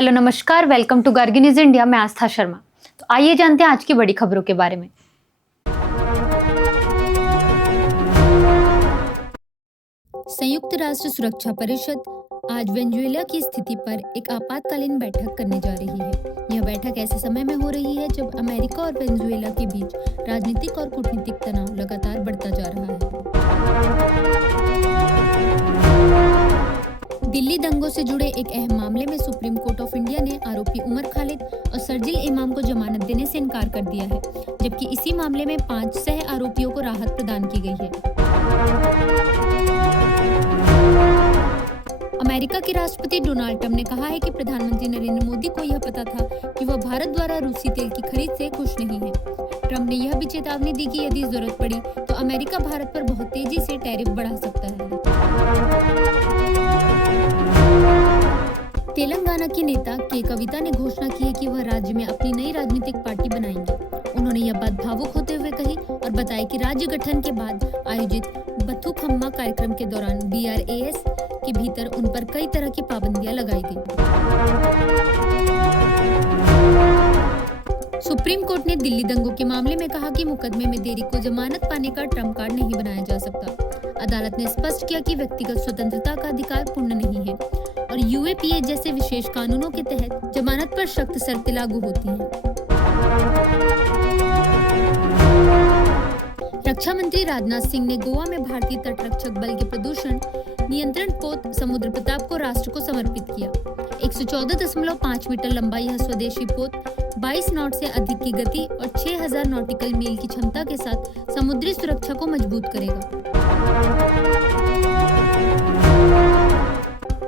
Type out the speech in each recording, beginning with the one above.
Hello नमस्कार, welcome to Gargi news India. मैं आस्था शर्मा। तो आइए जानते हैं आज की बड़ी खबरों के बारे में। संयुक्त राष्ट्र सुरक्षा परिषद आज वेनेजुएला की स्थिति पर एक आपातकालीन बैठक करने जा रही है। यह बैठक ऐसे समय में हो रही है जब अमेरिका और वेनेजुएला के बीच राजनीतिक और कूटनीतिक तनाव लगातार बढ़ता जा रहा है। दिल्ली दंगों से जुड़े एक अहम मामले में सुप्रीम कोर्ट ऑफ इंडिया ने आरोपी उमर खालिद और शर्जील इमाम को जमानत देने से इनकार कर दिया है, जबकि इसी मामले में 5 सह आरोपियों को राहत प्रदान की गई है। अमेरिका के राष्ट्रपति डोनाल्ड ट्रंप ने कहा है कि प्रधानमंत्री नरेंद्र मोदी को यह पता था कि वह भारत द्वारा रूसी तेल की खरीद से खुश नहीं है। ट्रंप ने यह भी चेतावनी दी कि यदि जरूरत पड़ी तो अमेरिका भारत पर बहुत तेजी से टैरिफ बढ़ा सकता है। तेलंगाना की नेता के कविता ने घोषणा की है कि वह राज्य में अपनी नई राजनीतिक पार्टी बनाएंगे। उन्होंने यह बात भावुक होते हुए कही और बताया कि राज्य गठन के बाद आयोजित बथुकम्मा कार्यक्रम के दौरान BRAS के भीतर उन पर कई तरह की पाबंदियां लगाई गई। सुप्रीम कोर्ट ने दिल्ली दंगों के मामले में कहा कि मुकदमे में देरी को जमानत पाने का ट्रम्प कार्ड नहीं बनाया जा सकता। अदालत ने स्पष्ट किया कि व्यक्तिगत स्वतंत्रता का अधिकार पूर्ण नहीं है और UAPA जैसे विशेष कानूनों के तहत जमानत पर सख्त शर्तें लागू होती हैं। रक्षा मंत्री राजनाथ सिंह ने गोवा में भारतीय तटरक्षक बल के प्रदूषण नियंत्रण पोत समुद्र प्रताप को राष्ट्र को समर्पित किया। 114.5 मीटर लंबा यह स्वदेशी पोत 22 नॉट से अधिक की गति और 6000 नॉटिकल मील की क्षमता के साथ समुद्री सुरक्षा को मजबूत करेगा।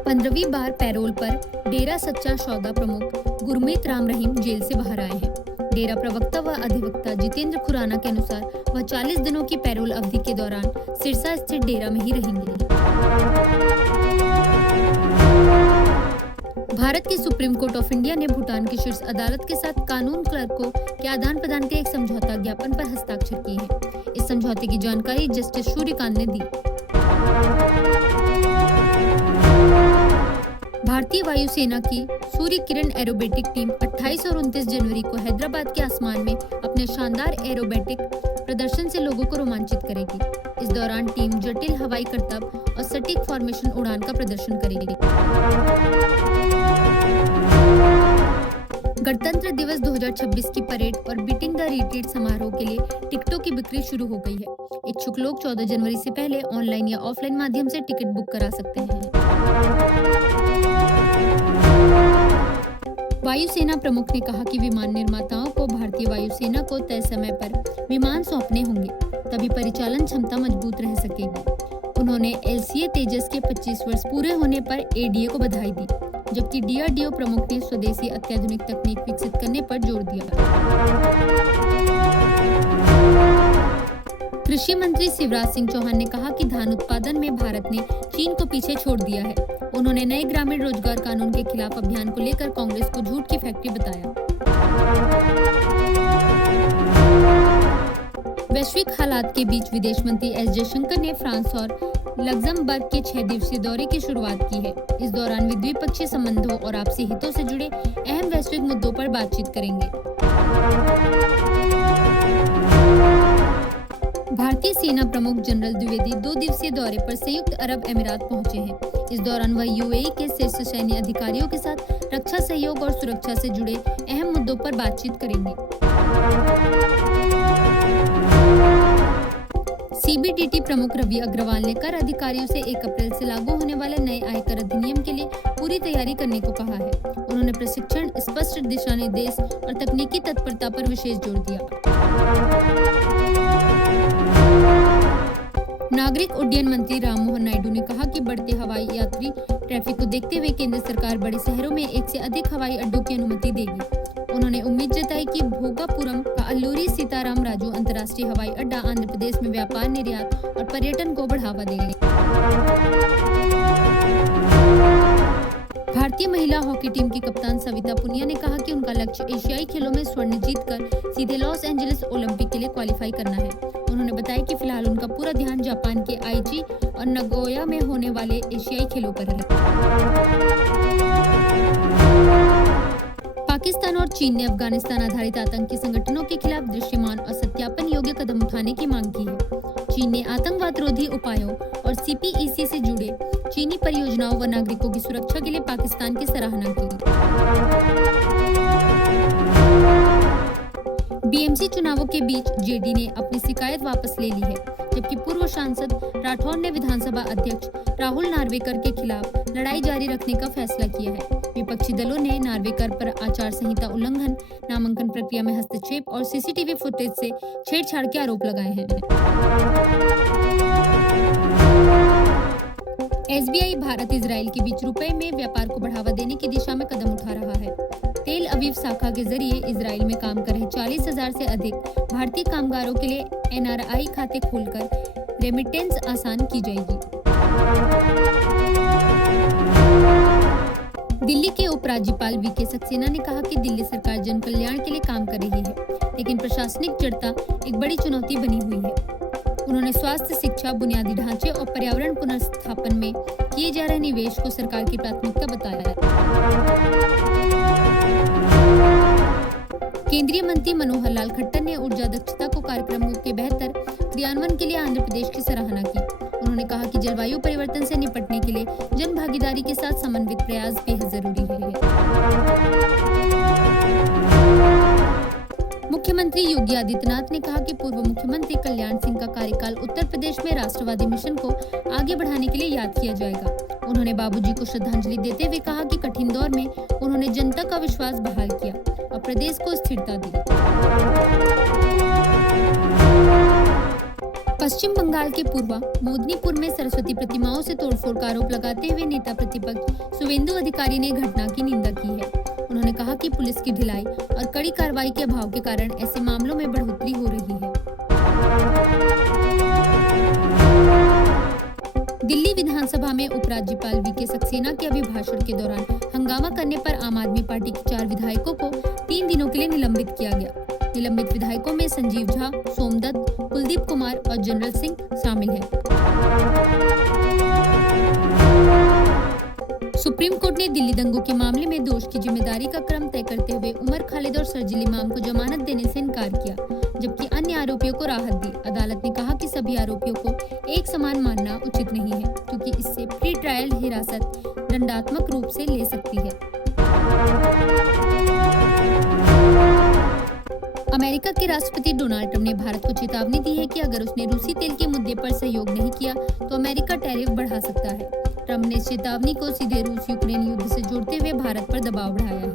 15वीं बार पैरोल पर डेरा सच्चा सौदा प्रमुख गुरमीत राम रहीम जेल से बाहर आए हैं। डेरा प्रवक्ता व अधिवक्ता जितेंद्र खुराना के अनुसार वह 40 दिनों की पैरोल अवधि के दौरान सिरसा स्थित डेरा में ही रहेंगे। भारत की सुप्रीम कोर्ट ऑफ इंडिया ने भूटान की शीर्ष अदालत के साथ कानून क्लर्कों के आदान प्रदान के एक समझौता ज्ञापन पर हस्ताक्षर किए हैं। इस समझौते की जानकारी जस्टिस सूर्यकांत ने दी। भारतीय वायुसेना की सूर्य किरण एरोबेटिक टीम 28 और 29 जनवरी को हैदराबाद के आसमान में अपने शानदार एरोबेटिक प्रदर्शन से लोगों को रोमांचित करेगी। इस दौरान टीम जटिल हवाई करतब और सटीक फॉर्मेशन उड़ान का प्रदर्शन करेगी। गणतंत्र दिवस 2026 की परेड और बीटिंग द रिट्रीट समारोह के लिए टिकटों की बिक्री शुरू हो गई है। इच्छुक लोग 14 जनवरी से पहले ऑनलाइन या ऑफलाइन माध्यम से टिकट बुक करा सकते हैं। वायुसेना प्रमुख ने कहा कि विमान निर्माताओं को भारतीय वायुसेना को तय समय पर विमान सौंपने होंगे, तभी परिचालन क्षमता मजबूत रह सकेगी। उन्होंने LCA तेजस के 25 वर्ष पूरे होने पर ADA को बधाई दी, जबकि DRDO प्रमुख ने स्वदेशी अत्याधुनिक तकनीक विकसित करने पर जोर दिया। कृषि मंत्री शिवराज सिंह चौहान ने कहा कि धान उत्पादन में भारत ने चीन को पीछे छोड़ दिया है। उन्होंने नए ग्रामीण रोजगार कानून के खिलाफ अभियान को लेकर कांग्रेस को झूठ की फैक्ट्री बताया। वैश्विक हालात के बीच विदेश मंत्री S जयशंकर ने फ्रांस और लग्जमबर्ग के 6 दिवसीय दौरे की शुरुआत की है। इस दौरान वे द्विपक्षीय संबंधों और आपसी हितों से जुड़े अहम वैश्विक मुद्दों पर बातचीत करेंगे। भारतीय सेना प्रमुख जनरल द्विवेदी 2 दिवसीय दौरे पर संयुक्त अरब अमीरात पहुंचे हैं। इस दौरान वह UAE के शीर्ष सैन्य अधिकारियों के साथ रक्षा सहयोग और सुरक्षा से जुड़े अहम मुद्दों पर बातचीत करेंगे। CBDT प्रमुख रवि अग्रवाल ने कर अधिकारियों से 1 अप्रैल से लागू होने वाले नए आयकर अधिनियम के लिए पूरी तैयारी करने को कहा है। उन्होंने प्रशिक्षण, स्पष्ट दिशा निर्देश और तकनीकी तत्परता पर विशेष जोर दिया। नागरिक उड्डयन मंत्री राममोहन नायडू ने कहा कि बढ़ते हवाई यात्री ट्रैफिक को देखते हुए केंद्र सरकार बड़े शहरों में 1 से अधिक हवाई अड्डों की अनुमति देगी। उन्होंने उम्मीद जताई कि भोगापुरम का अल्लूरी सीताराम राजू अंतर्राष्ट्रीय हवाई अड्डा आंध्र प्रदेश में व्यापार, निर्यात और पर्यटन को बढ़ावा देंगे। भारतीय महिला हॉकी टीम की कप्तान सविता पुनिया ने कहा कि उनका लक्ष्य एशियाई खेलों में स्वर्ण जीतकर सीधे लॉस एंजलिस ओलंपिक के लिए क्वालिफाई करना है। उन्होंने बताया कि फिलहाल उनका पूरा ध्यान जापान के आईची और नगोया में होने वाले एशियाई खेलों पर है। पाकिस्तान और चीन ने अफगानिस्तान आधारित आतंकी संगठनों के खिलाफ दृश्यमान और सत्यापन योग्य कदम उठाने की मांग की है। चीन ने आतंकवाद रोधी उपायों और CPEC से जुड़े चीनी परियोजनाओं व नागरिकों की सुरक्षा के लिए पाकिस्तान की सराहना की। BMC चुनावों के बीच JD ने अपनी शिकायत वापस ले ली है, जबकि पूर्व सांसद राठौर ने विधानसभा अध्यक्ष राहुल नार्वेकर के खिलाफ लड़ाई जारी रखने का फैसला किया है। विपक्षी दलों ने नार्वेकर पर आचार संहिता उल्लंघन, नामांकन प्रक्रिया में हस्तक्षेप और CCTV फुटेज से छेड़छाड़ के आरोप लगाए हैं। SBI भारत इजराइल के बीच रुपए में व्यापार को बढ़ावा देने की दिशा में कदम उठा रहा है। तेल अवीव शाखा के जरिए इजराइल में काम कर रहे 40,000 से अधिक भारतीय कामगारों के लिए NRI खाते खोलकर रेमिटेंस आसान की जाएगी। दिल्ली के उपराज्यपाल VK सक्सेना ने कहा कि दिल्ली सरकार जन कल्याण के लिए काम कर रही है, लेकिन प्रशासनिक जड़ता एक बड़ी चुनौती बनी हुई है। उन्होंने स्वास्थ्य, शिक्षा, बुनियादी ढांचे और पर्यावरण पुनर्स्थापन में किए जा रहे निवेश को सरकार की प्राथमिकता बताया है। केंद्रीय मंत्री मनोहर लाल खट्टर ने ऊर्जा दक्षता को कार्यक्रमों के बेहतर क्रियान्वयन के लिए आंध्र प्रदेश की सराहना की। उन्होंने कहा कि जलवायु परिवर्तन से निपटने के लिए जन भागीदारी के साथ समन्वित प्रयास बेहद जरूरी है। मुख्यमंत्री योगी आदित्यनाथ ने कहा कि पूर्व मुख्यमंत्री कल्याण सिंह का कार्यकाल उत्तर प्रदेश में राष्ट्रवादी मिशन को आगे बढ़ाने के लिए याद किया जाएगा। उन्होंने बाबूजी को श्रद्धांजलि देते हुए कहा कि कठिन दौर में उन्होंने जनता का विश्वास बहाल किया और प्रदेश को स्थिरता दी। पश्चिम बंगाल के पूर्वा मोदनीपुर में सरस्वती प्रतिमाओं से तोड़फोड़ का आरोप लगाते हुए नेता प्रतिपक्ष शुवेंदु अधिकारी ने घटना की निंदा की है। उन्होंने कहा कि पुलिस की ढिलाई और कड़ी कार्रवाई के अभाव के कारण ऐसे मामलों में बढ़ोतरी हो रही है। दिल्ली विधानसभा में उपराज्यपाल VK सक्सेना के अभिभाषण के दौरान हंगामा करने पर आम आदमी पार्टी के 4 विधायकों को 3 दिनों के लिए निलंबित किया गया। निलंबित विधायकों में संजीव झा, सोमदत्त, कुलदीप कुमार और जनरल सिंह शामिल हैं। सुप्रीम कोर्ट ने दिल्ली दंगों के मामले में दोष की जिम्मेदारी का क्रम तय करते हुए उमर खालिद और शर्जील इमाम को जमानत देने से इनकार किया, जबकि अन्य आरोपियों को राहत दी। अदालत ने कहा कि सभी आरोपियों को एक समान मानना उचित नहीं है, क्योंकि इससे प्री ट्रायल हिरासत दंडात्मक रूप से ले सकती है। अमेरिका के राष्ट्रपति डोनाल्ड ट्रंप ने भारत को चेतावनी दी है कि अगर उसने रूसी तेल के मुद्दे पर सहयोग नहीं किया तो अमेरिका टैरिफ बढ़ा सकता है। ट्रंप ने इस चेतावनी को सीधे रूस यूक्रेन युद्ध से जोड़ते हुए भारत पर दबाव बढ़ाया है।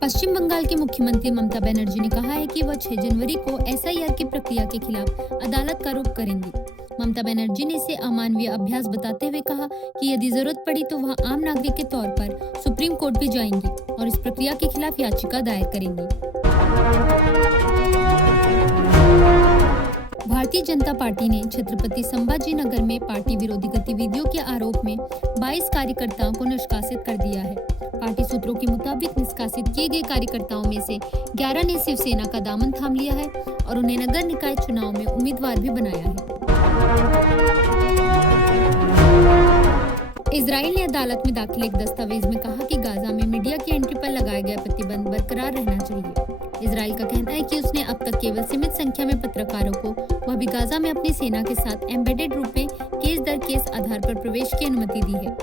पश्चिम बंगाल के मुख्यमंत्री ममता बनर्जी ने कहा है कि वह 6 जनवरी को SIR की प्रक्रिया के खिलाफ अदालत का रुख करेंगी। ममता बनर्जी ने इसे अमानवीय अभ्यास बताते हुए कहा कि यदि जरूरत पड़ी तो वह आम नागरिक के तौर पर सुप्रीम कोर्ट भी जाएंगी और इस प्रक्रिया के खिलाफ याचिका दायर करेंगी। भारतीय जनता पार्टी ने छत्रपति संभाजी नगर में पार्टी विरोधी गतिविधियों के आरोप में 22 कार्यकर्ताओं को निष्कासित कर दिया है। पार्टी सूत्रों के मुताबिक निष्कासित किए गए कार्यकर्ताओं में से 11 ने शिवसेना का दामन थाम लिया है और उन्हें नगर निकाय चुनाव में उम्मीदवार भी बनाया है। इजराइल ने अदालत में दाखिल एक दस्तावेज में कहा कि गाजा में मीडिया की एंट्री पर लगाया गया प्रतिबंध बरकरार रहना चाहिए। इजराइल का कहना है कि उसने अब तक केवल सीमित संख्या में पत्रकारों को, वह भी गाजा में अपनी सेना के साथ एम्बेडेड रूप में केस दर केस आधार पर प्रवेश की अनुमति दी है।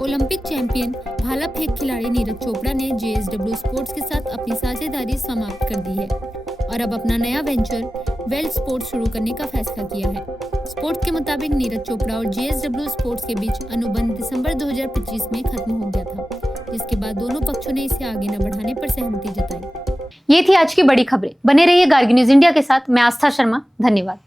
ओलंपिक चैंपियन भाला फेंक खिलाड़ी नीरज चोपड़ा ने JSW स्पोर्ट्स के साथ अपनी साझेदारी समाप्त कर दी है और अब अपना नया वेंचर वेल्थ स्पोर्ट्स शुरू करने का फैसला किया है। स्पोर्ट्स के मुताबिक नीरज चोपड़ा और JSW स्पोर्ट्स के बीच अनुबंध दिसंबर 2025 में खत्म हो गया था, जिसके बाद दोनों पक्षों ने इसे आगे न बढ़ाने पर सहमति जताई। ये थी आज की बड़ी खबरें। बने रहिए गार्गी न्यूज इंडिया के साथ। मैं आस्था शर्मा। धन्यवाद।